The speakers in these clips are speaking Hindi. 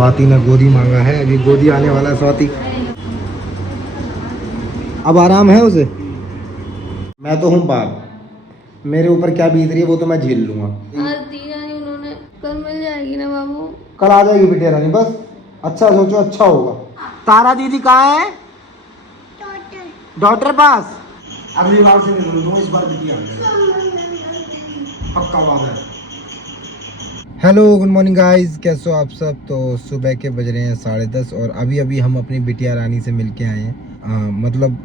स्वाति ने गोदी मांगा है, अभी गोदी आने वाला है स्वाति। अब आराम है उसे। मैं तो हूँ पार, मेरे ऊपर क्या बीत रही है वो तो मैं झेल लूंगा। आज दिया नहीं उन्होंने, कल मिल जाएगी ना बाबू। कल आ जाएगी बिटिया रानी, बस अच्छा सोचो, अच्छा होगा। तारा दीदी कहाँ है? डॉक्टर पास। अगली बार से नहीं दूंगा, इस बार बिटिया आ जाएगी, पक्का बात है। हेलो गुड मॉर्निंग गाइस, कैसे हो आप सब। तो सुबह के बज रहे हैं 10:30 और अभी अभी हम अपनी बिटिया रानी से मिल के आए हैं। मतलब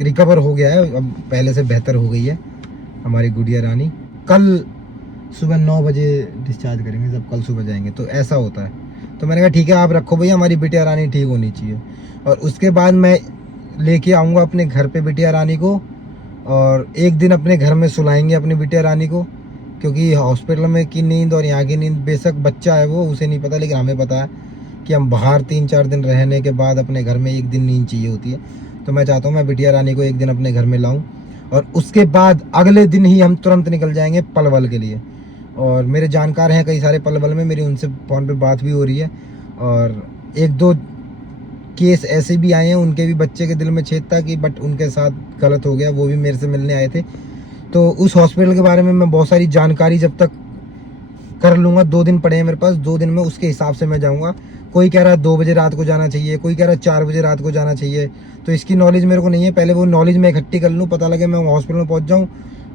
रिकवर हो गया है, अब पहले से बेहतर हो गई है हमारी गुड़िया रानी। कल सुबह 9 बजे डिस्चार्ज करेंगे, जब कल सुबह जाएंगे तो ऐसा होता है। तो मैंने कहा ठीक है आप रखो भैया, हमारी बिटिया रानी ठीक होनी चाहिए। और उसके बाद मैं लेके आऊँगा अपने घर पे बिटिया रानी को, और एक दिन अपने घर में सुलाएंगे अपनी बिटिया रानी को, क्योंकि हॉस्पिटल में की नींद और यहाँ की नींद, बेशक बच्चा है वो, उसे नहीं पता, लेकिन हमें पता है कि हम बाहर 3-4 दिन रहने के बाद अपने घर में एक दिन नींद चाहिए होती है। तो मैं चाहता हूँ मैं बिटिया रानी को एक दिन अपने घर में लाऊं, और उसके बाद अगले दिन ही हम तुरंत निकल जाएंगे पलवल के लिए। और मेरे जानकार हैं कई सारे पलवल में, मेरी उनसे फ़ोन पे बात भी हो रही है। और 1-2 केस ऐसे भी आए हैं, उनके भी बच्चे के दिल में छेद था कि बट उनके साथ गलत हो गया, वो भी मेरे से मिलने आए थे। तो उस हॉस्पिटल के बारे में मैं बहुत सारी जानकारी जब तक कर लूँगा, 2 दिन पड़े हैं मेरे पास, 2 दिन में उसके हिसाब से मैं जाऊँगा। कोई कह रहा है 2 बजे रात को जाना चाहिए, कोई कह रहा है 4 बजे रात को जाना चाहिए। तो इसकी नॉलेज मेरे को नहीं है, पहले वो नॉलेज मैं इकट्ठी कर लूँ, पता लगे मैं हॉस्पिटल में पहुँच जाऊँ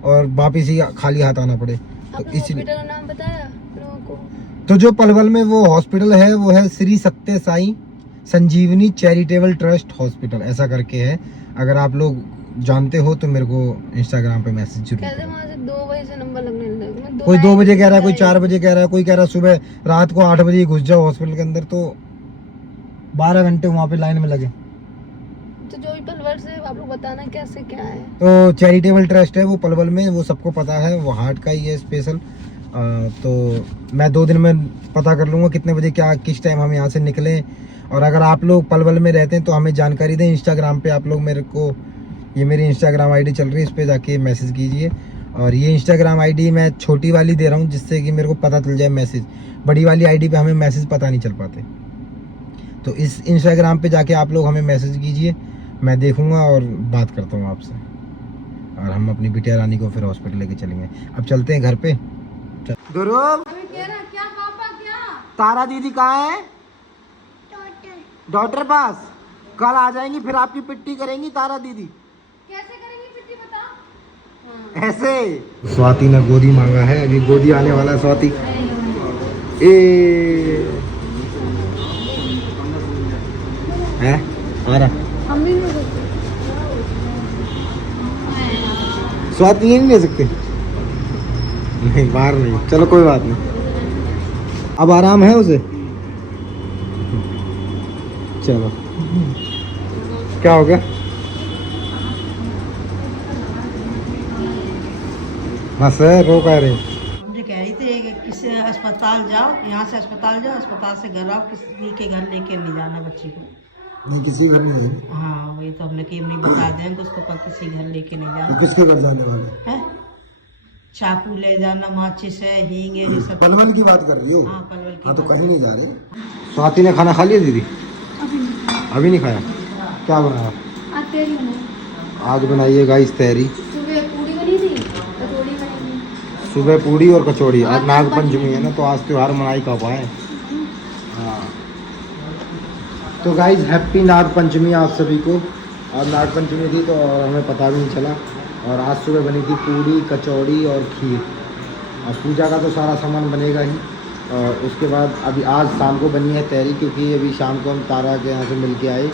और वापिस ही खाली हाथ आना पड़े। तो इसलिए हॉस्पिटल का नाम बताया लोगों को। तो जो पलवल में वो हॉस्पिटल है वो है श्री सत्य साई संजीवनी चैरिटेबल ट्रस्ट हॉस्पिटल, ऐसा करके है। अगर आप लोग जानते हो तो मेरे को इंस्टाग्राम पे मैसेज जरूर कहते वहाँ से 2 बजे से नंबर लगने लगा। कोई 2 बजे कह रहा है, कोई 4 बजे कह रहा है, कोई कह रहा है सुबह रात को 8 बजे घुस जाओ हॉस्पिटल के अंदर, तो 12 घंटे वहाँ पे लाइन में लगे। तो जो भी पलवल से आप लोग बताना कैसे क्या है। तो चैरिटेबल ट्रस्ट है वो पलवल में, वो सबको पता है, वो हार्ट का ही है स्पेशल। तो मैं 2 दिन में पता कर लूँगा कितने बजे क्या किस टाइम हम यहाँ से निकलें। और अगर आप लोग पलवल में रहते हैं तो हमें जानकारी दें, इंस्टाग्राम पे आप लोग मेरे को, ये मेरी इंस्टाग्राम आईडी चल रही है, इस पर जाके मैसेज कीजिए। और ये इंस्टाग्राम आईडी मैं छोटी वाली दे रहा हूँ जिससे कि मेरे को पता चल जाए मैसेज, बड़ी वाली आईडी पे हमें मैसेज पता नहीं चल पाते। तो इस इंस्टाग्राम पे जाके आप लोग हमें मैसेज कीजिए, मैं देखूँगा और बात करता हूँ आपसे, और हम अपनी बिटिया रानी को फिर हॉस्पिटल लेके चलेंगे। अब चलते हैं घर पे। ध्रुव, क्या पापा क्या? तारा दीदी कहाँ है? डॉक्टर पास। कल आ जाएंगी, फिर आपकी पिट्टी करेंगी तारा दीदी। कैसे करेंगी पिट्टी बता? ऐसे। स्वाति ने गोदी मांगा है, अभी गोदी आने वाला है स्वाति। है आ रहा हम भी नहीं सकते। स्वाति ये नहीं ले सकते, नहीं बाहर नहीं, चलो कोई बात नहीं, अब आराम है उसे। चलो क्या हो गया? बस रो कह रहे मुझे कह रही थी कि किसी अस्पताल जाओ, यहाँ से अस्पताल जाओ, अस्पताल से घर आओ, किसी के घर लेके नहीं जाना बच्ची को। नहीं, किसी घर नहीं है। हाँ वही तो हमने कि नहीं बता देंगे उसको, पर किसी घर लेके नहीं जाना किसके घर जाने वाले है। चाकू ले जाना, माचिस है, हींग है, ये सब। पलवल की बात कर रही हो? हाँ पलवल की हाँ, तो बात। कहीं नहीं जा रहे। स्वाति ने खाना खा लिया दीदी? अभी नहीं खाया। क्या बनाया आज? बनाइए गाइस तहरी। सुबह पूरी बनी थी, कचौड़ी बनी। सुबह पूड़ी और कचौड़ी। आज नाग पंचमी है ना, तो आज त्योहार मनाई का पाए। हाँ तो गाइस हैप्पी नाग पंचमी आप सभी को। आज नाग पंचमी थी तो हमें पता भी नहीं चला। और आज सुबह बनी थी पूड़ी, कचौड़ी और खीर। और पूजा का तो सारा सामान बनेगा ही। और उसके बाद अभी आज शाम को बनी है तहरी, क्योंकि अभी शाम को हम तारा के यहाँ से मिल के आए।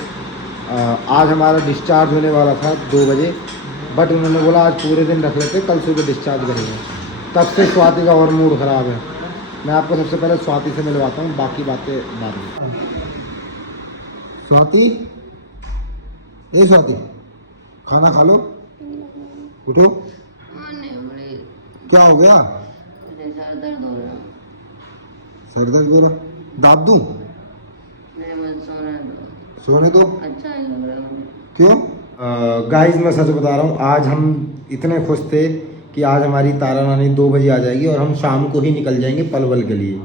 आज हमारा डिस्चार्ज होने वाला था 2 बजे, बट उन्होंने बोला आज पूरे दिन रख लेते, कल सुबह डिस्चार्ज करेंगे। तब से स्वाति का और मूड ख़राब है। मैं आपको सबसे पहले स्वाति से मिलवाता हूँ, बाकी बातें बाद में। स्वाति, ए स्वाति, खाना खा लो, उठो। क्या हो गया? सर दर्द हो रहा। सर दर्द हो रहा? दाद दूँ? नहीं मत सोने दो। सोने दो? अच्छा नहीं लग रहा मुझे। क्यों? गाइस मैं सच बता रहा हूँ, आज हम इतने खुश थे कि आज हमारी तारा रानी 2 बजे आ जाएगी और हम शाम को ही निकल जाएंगे पलवल के लिए।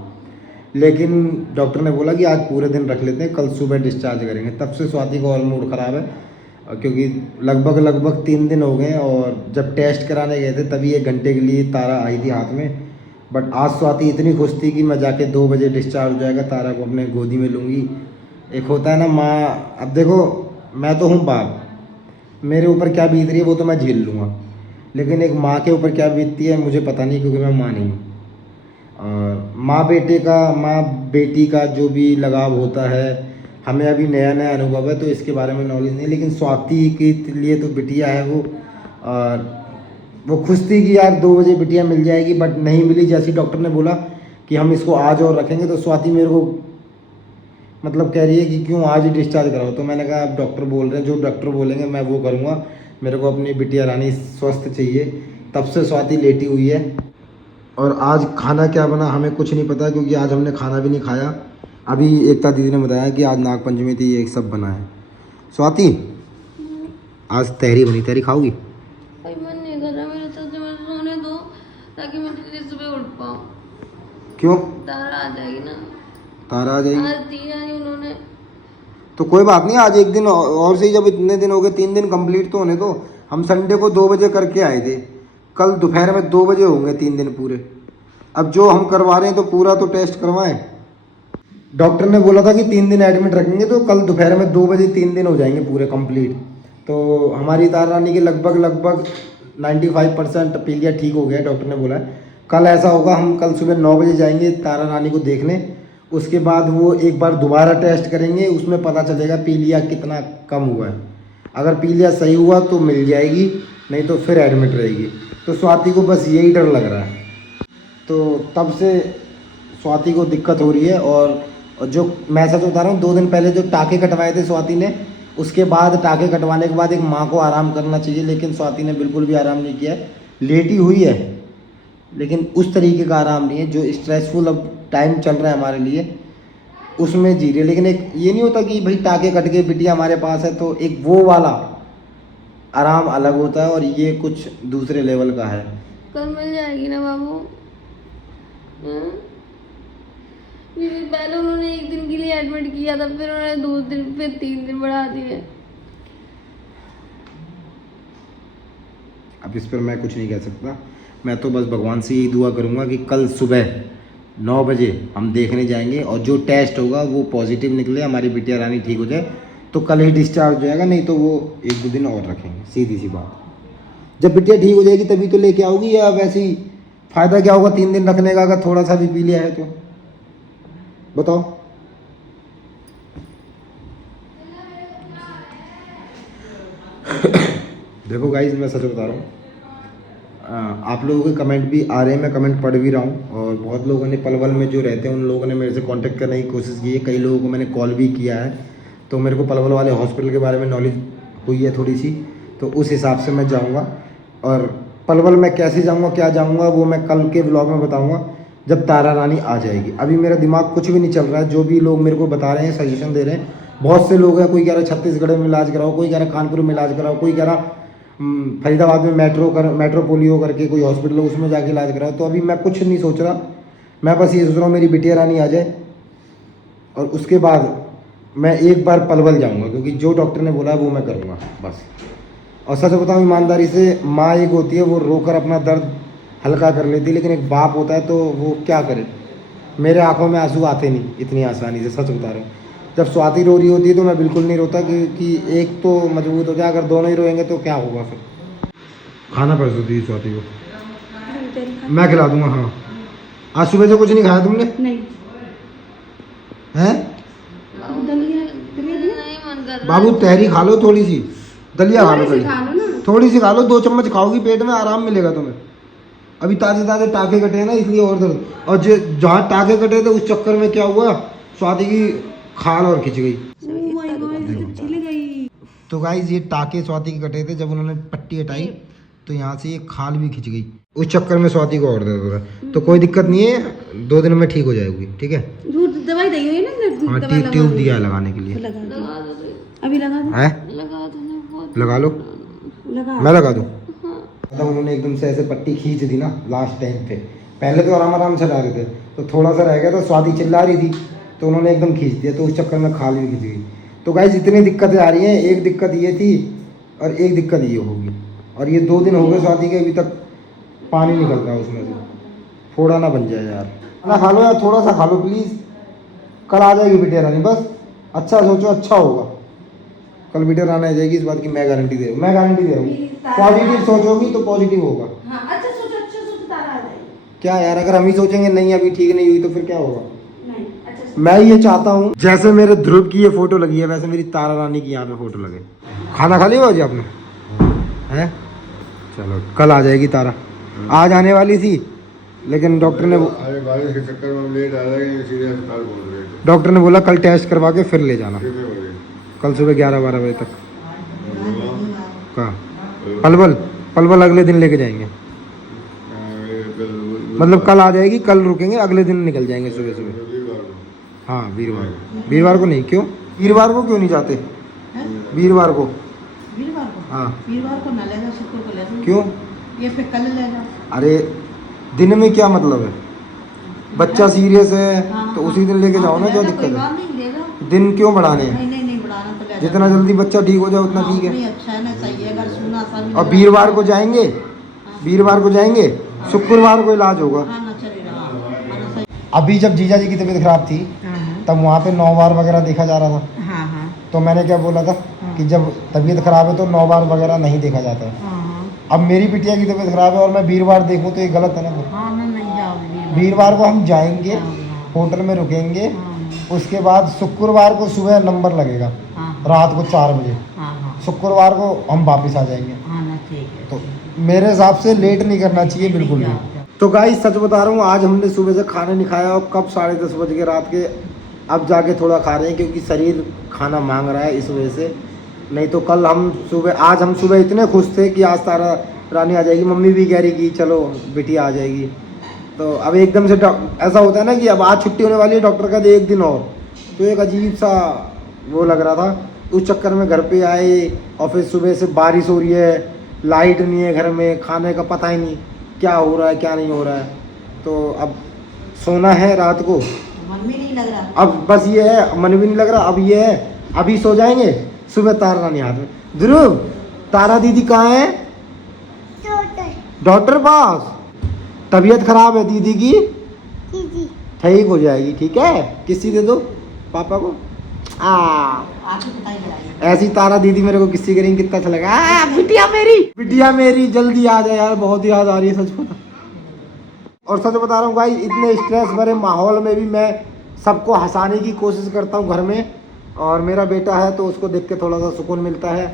लेकिन डॉक्टर ने बोला कि आज पूरे दिन रख लेते हैं, कल सुबह डिस्चार्ज करेंगे। तब से स्वाति का और मूड ख़राब है, क्योंकि लगभग 3 दिन हो गए हैं। और जब टेस्ट कराने गए थे तभी 1 घंटे के लिए तारा आई थी हाथ में। बट आज स्वाति इतनी खुश थी कि मैं जाके 2 बजे डिस्चार्ज हो जाएगा, तारा को अपने गोदी में लूँगी। एक होता है ना माँ, अब देखो मैं तो हूँ बाप, मेरे ऊपर क्या बीत रही है वो तो मैं झेल लूँगा, लेकिन एक माँ के ऊपर क्या बीतती है मुझे पता नहीं, क्योंकि मैं माँ नहीं हूँ। और माँ बेटी का जो भी लगाव होता है, हमें अभी नया नया अनुभव है तो इसके बारे में नॉलेज नहीं। लेकिन स्वाति के लिए तो बिटिया है वो, और वो खुश थी कि यार 2 बजे बिटिया मिल जाएगी, बट नहीं मिली। जैसे डॉक्टर ने बोला कि हम इसको आज और रखेंगे, तो स्वाति मेरे को मतलब कह रही है कि क्यों आज ही डिस्चार्ज कराओ। तो मैंने कहा अब डॉक्टर बोल रहे हैं, जो डॉक्टर बोलेंगे मैं वो करूँगा, मेरे को अपनी बिटिया रानी स्वस्थ चाहिए। तब से स्वाति लेटी हुई है। और आज खाना क्या बना हमें कुछ नहीं पता, क्योंकि आज हमने खाना भी नहीं खाया। अभी एकता दीदी ने बताया कि आज नागपंचमी थी, ये सब बना है। स्वाति आज तहरी बनी, तहरी खाओगी? भाई मन नहीं कर रहा मेरा, तो मुझे सोने दो ताकि मैं जल्दी सुबह उठ पाऊँ। क्यों? तारा आ जाएगी ना, तारा आ जाएगी आज दी नहीं उन्होंने। तो कोई बात नहीं, आज एक दिन और सही। जब इतने दिन हो गए, 3 दिन कंप्लीट तो होने दो। हम संडे को 2 बजे करके आए थे, कल दोपहर में 2 बजे होंगे 3 दिन पूरे। अब जो हम करवा रहे हैं तो पूरा तो टेस्ट करवाएं। डॉक्टर ने बोला था कि 3 दिन एडमिट रखेंगे, तो कल दोपहर में 2 बजे 3 दिन हो जाएंगे पूरे कंप्लीट। तो हमारी तारा रानी के लगभग 95% पीलिया ठीक हो गया, डॉक्टर ने बोला है। कल ऐसा होगा, हम कल सुबह 9 बजे जाएंगे तारा रानी को देखने। उसके बाद वो एक बार दोबारा टेस्ट करेंगे, उसमें पता चलेगा पीलिया कितना कम हुआ है। अगर पीलिया सही हुआ तो मिल जाएगी, नहीं तो फिर एडमिट रहेगी। तो स्वाति को बस यही डर लग रहा है, तो तब से स्वाति को दिक्कत हो रही है। और जो मैं सच बता रहा हूँ, 2 दिन पहले जो टाँके कटवाए थे स्वाति ने, उसके बाद टाँके कटवाने के बाद एक माँ को आराम करना चाहिए, लेकिन स्वाति ने बिल्कुल भी आराम नहीं किया है। लेटी हुई है, लेकिन उस तरीके का आराम नहीं है जो स्ट्रेसफुल अब टाइम चल रहा है हमारे लिए, उसमें जी रही है। लेकिन एक ये नहीं होता कि भाई टाँके कट के बिटिया हमारे पास है, तो एक वो वाला आराम अलग होता है, और ये कुछ दूसरे लेवल का है। कल मिल जाएगी ना बाबू? पहले उन्होंने 1 दिन के लिए एडमिट किया था, फिर उन्होंने 2 दिन, फिर 3 दिन बढ़ा दिए। अब इस पर मैं कुछ नहीं कह सकता। मैं तो बस भगवान से यही दुआ करूँगा कि कल सुबह 9 बजे हम देखने जाएंगे, और जो टेस्ट होगा वो पॉजिटिव निकले, हमारी बिटिया रानी ठीक हो जाए, तो कल ही डिस्चार्ज हो जाएगा। नहीं तो वो 1-2 दिन और रखेंगे, सीधी सी बात। जब बिटिया ठीक हो जाएगी तभी तो लेके आओगी, या वैसे ही फ़ायदा क्या होगा 3 दिन रखने का, अगर थोड़ा सा भी पी लिया है तो बताओ। देखो गाइस, मैं सच बता रहा हूँ, आप लोगों के कमेंट भी आ रहे हैं, मैं कमेंट पढ़ भी रहा हूँ। और बहुत लोगों ने पलवल में जो रहते हैं उन लोगों ने मेरे से कांटेक्ट करने की कोशिश की है, कई लोगों को मैंने कॉल भी किया है। तो मेरे को पलवल वाले हॉस्पिटल के बारे में नॉलेज हुई है थोड़ी सी, तो उस हिसाब से मैं जाऊँगा। और पलवल में कैसे जाऊँगा, क्या जाऊँगा, वो मैं कल के व्लॉग में बताऊँगा जब तारा रानी आ जाएगी। अभी मेरा दिमाग कुछ भी नहीं चल रहा है। जो भी लोग मेरे को बता रहे हैं, सजेशन दे रहे हैं, बहुत से लोग हैं। कोई कह रहा है छत्तीसगढ़ में इलाज कराओ, कोई कह रहा है कानपुर में इलाज कराओ, कोई कह रहा फरीदाबाद में मेट्रो पोलियो करके कोई हॉस्पिटल है उसमें जाके इलाज कराओ। तो अभी मैं कुछ नहीं सोच रहा, मैं बस ये सोच रहा हूँ मेरी बिटिया रानी आ जाए, और उसके बाद मैं एक बार पलवल जाऊँगा, क्योंकि जो डॉक्टर ने बोला है वो मैं करूँगा बस। और सच बताऊँ ईमानदारी से, माँ एक होती है वो रोकर अपना दर्द हल्का कर लेती है, लेकिन एक बाप होता है तो वो क्या करे। मेरे आंखों में आंसू आते नहीं इतनी आसानी से, सच बता रहा हूँ। जब स्वाति रो रही होती है तो मैं बिल्कुल नहीं रोता, क्योंकि एक तो मजबूत हो जाए, अगर दोनों ही रोएंगे तो क्या होगा फिर। खाना परसों दी स्वाति को मैं खिला दूंगा। हाँ, आज सुबह से कुछ नहीं खाया तुमने? नहीं हैं? नहीं मन कर रहा। बाबू तहरी खा लो, थोड़ी सी दलिया खा लो, थोड़ी सी खा लो, 2 चम्मच खाओगी पेट में आराम मिलेगा तुम्हें। अभी ताजे ताजे टाँके कटे हैं ना, इसलिए और दर्द। और जो जहाँ टाँके कटे थे उस चक्कर में क्या हुआ, स्वाति की खाल और खिंच गई। तो गाइस ये टाँके स्वाति के कटे थे, जब उन्होंने पट्टी हटाई तो यहाँ से ये खाल भी खिंच गई। उस चक्कर में स्वाति को और दर्द हो रहा है। तो कोई दिक्कत नहीं है, 2 दिन में ठीक हो जाएगी, ठीक है। दवाई दी हुई ना, हाँ, ट्यूब दिया है लगाने के लिए। अभी लगा दो, लगा लो, मैं लगा दूँ। मतलब उन्होंने एकदम से ऐसे पट्टी खींच दी ना लास्ट टाइम पे, पहले तो आराम आराम चला रहे थे, तो थोड़ा सा रह गया था, स्वाति चिल्ला रही थी तो उन्होंने एकदम खींच दिया, तो उस चक्कर में खाल भी खींच गई। तो गाइस इतनी दिक्कतें आ रही हैं, एक दिक्कत ये थी और एक दिक्कत ये होगी, और ये 2 दिन हो गए स्वाति के, अभी तक पानी निकल रहा है उसमें से, फोड़ा ना बन जाए यार। खाना खा लो यार, थोड़ा सा खा लो प्लीज़, कल आ जाएगी बिटिया रानी, बस अच्छा सोचो, अच्छा होगा, कल बिटिया रानी आ जाएगी, इस बात की मैं गारंटी दे रहा हूँ, मैं गारंटी दे रहा हूँ। पॉजिटिव सोचोगी तो पॉजिटिव होगा। अच्छा सोचो तारा आ जाएगी। क्या यार, अगर हम ही सोचेंगे नहीं अभी ठीक नहीं हुई तो फिर क्या होगा। नहीं अच्छा मैं ये चाहता हूँ जैसे मेरे ध्रुव की ये फोटो लगी है वैसे मेरी तारा रानी की यहाँ पे फोटो लगे। खाना खा लिया बाजी आपने हैं? चलो कल आ जाएगी तारा, आज आने वाली थी लेकिन डॉक्टर ने बारिश के चक्कर में लेट आ रहे हैं, सीधे अस्पताल पहुंच गए थे। डॉक्टर ने बोला कल टेस्ट करवा के फिर ले जाना, कितने बजे? कल सुबह 11-12 बजे तक। कहाँ? पलवल अगले दिन लेके जाएंगे, मतलब कल आ जाएगी, कल रुकेंगे, अगले दिन निकल जाएंगे सुबह सुबह। हाँ वीरवार को नहीं, क्यों वीरवार को क्यों नहीं जाते? वीरवार को हाँ वीरवार को ना ले जाओ, शुक्र को ले जाओ। क्यों? ये फिर कल ले जाओ। अरे दिन में क्या मतलब है, बच्चा सीरियस है तो उसी दिन लेके जाओ ना, क्या दिक्कत है? दिन क्यों बढ़ाने हैं? नहीं बढ़ाना तो ले जितना जल्दी बच्चा ठीक हो जाए उतना ठीक है। अच्छा है ना, सही है, अगर सुना सा और वीरवार को जाएंगे, शुक्रवार को इलाज होगा। अभी जब जीजा जी की तबीयत खराब थी तब वहाँ पे 9 बार वगैरह देखा जा रहा था, तो मैंने क्या बोला था कि जब तबीयत खराब है तो 9 बार वगैरह नहीं देखा जाता है। अब मेरी बिटिया की तबीयत खराब है और मैं वीरवार देखूँ तो ये गलत है ना। वीरवार को हम जाएंगे, होटल में रुकेंगे, उसके बाद शुक्रवार को सुबह नंबर लगेगा, रात को 4 बजे, शुक्रवार को हम वापस आ जाएंगे। तो मेरे हिसाब से लेट नहीं करना चाहिए बिल्कुल भी। तो गाइस सच बता रहा हूँ, आज हमने सुबह से खाना नहीं खाया और कब 10:30 बज गए रात के, अब जाके थोड़ा खा रहे हैं क्योंकि शरीर खाना मांग रहा है इस वजह से। नहीं तो कल आज हम सुबह इतने खुश थे कि आज तारा रानी आ जाएगी, मम्मी भी कह रही कि चलो बिटिया आ जाएगी। तो अब एकदम से ऐसा होता है ना कि अब आज छुट्टी होने वाली है, डॉक्टर का 1 दिन और, तो एक अजीब सा वो लग रहा था। उस चक्कर में घर पे आए और फिर सुबह से बारिश हो रही है, लाइट नहीं है घर में, खाने का पता ही नहीं क्या हो रहा है क्या नहीं हो रहा है। तो अब सोना है रात को, मन भी नहीं लग रहा, अब बस ये है, मन भी नहीं लग रहा। अब ये है, अभी सो जाएंगे, सुबह तारा रानी हाथ में। ध्रुव तारा दीदी कहाँ है? डॉक्टर पास। तबीयत खराब है दीदी की, ठीक हो जाएगी, ठीक है। किसी दे दो पापा को। ऐसी तारा दीदी मेरे को किसी करेंगे, कितना अच्छा लगा। बिटिया मेरी जल्दी आ जाए यार, बहुत याद आ रही है सच बता। और सच बता रहा हूँ भाई, इतने स्ट्रेस भरे माहौल में भी मैं सबको हंसाने की कोशिश करता हूँ घर में, और मेरा बेटा है तो उसको देख के थोड़ा सा सुकून मिलता है।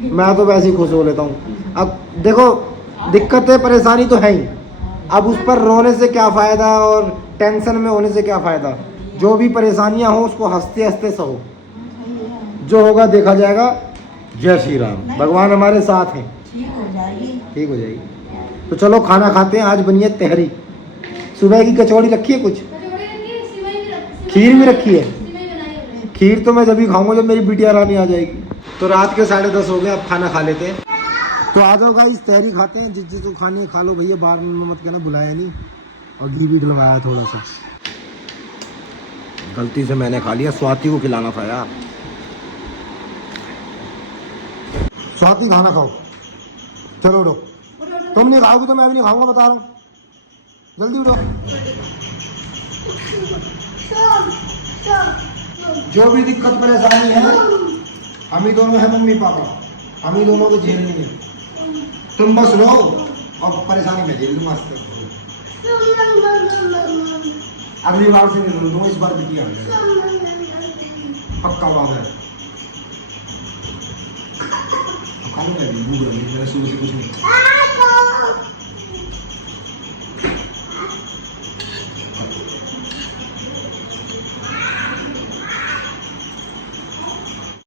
मैं तो वैसे ही खुश हो लेता हूँ। अब देखो दिक्कतें परेशानी तो है ही, अब उस पर रोने से क्या फ़ायदा और टेंशन में होने से क्या फ़ायदा। जो भी परेशानियाँ हो उसको हंसते हंसते सहो, जो होगा देखा जाएगा। जय श्री राम, भगवान हमारे साथ हैं, ठीक हो जाएगी। तो चलो खाना खाते हैं। आज बनी है तहरी, सुबह की कचौड़ी रखी है, कुछ खीर भी रखी है। खीर तो मैं जब भी खाऊंगा जब मेरी बिटिया रानी आ जाएगी। तो रात के 10:30 हो गए, अब खाना खा लेते हैं। तो आ जाओ गाइस, तहरी खाते हैं। जिस जिसको खानी है खा लो भैया, बाहर में मत कहना बुलाया नहीं। और घी भी डलवाया थोड़ा सा, गलती से मैंने खा लिया, स्वाति को खिलाना था यार। स्वाति खाना खाओ, चलो उठो। तुम नहीं खाओगी तो मैं भी नहीं खाऊंगा, बता रहा हूँ। जल्दी उठो। जो भी दिक्कत परेशानी है हम ही दोनों हैं, मम्मी पापा, हम ही दोनों को झेलनी है। तुम बस रो और परेशानी में झेल लो मस्त। अगली बार से नहीं रो, इस बार बिटिया आ जाएगी, पक्का वादा है। खाने में भी भूख लगी, मेरा सुबह से कुछ नहीं।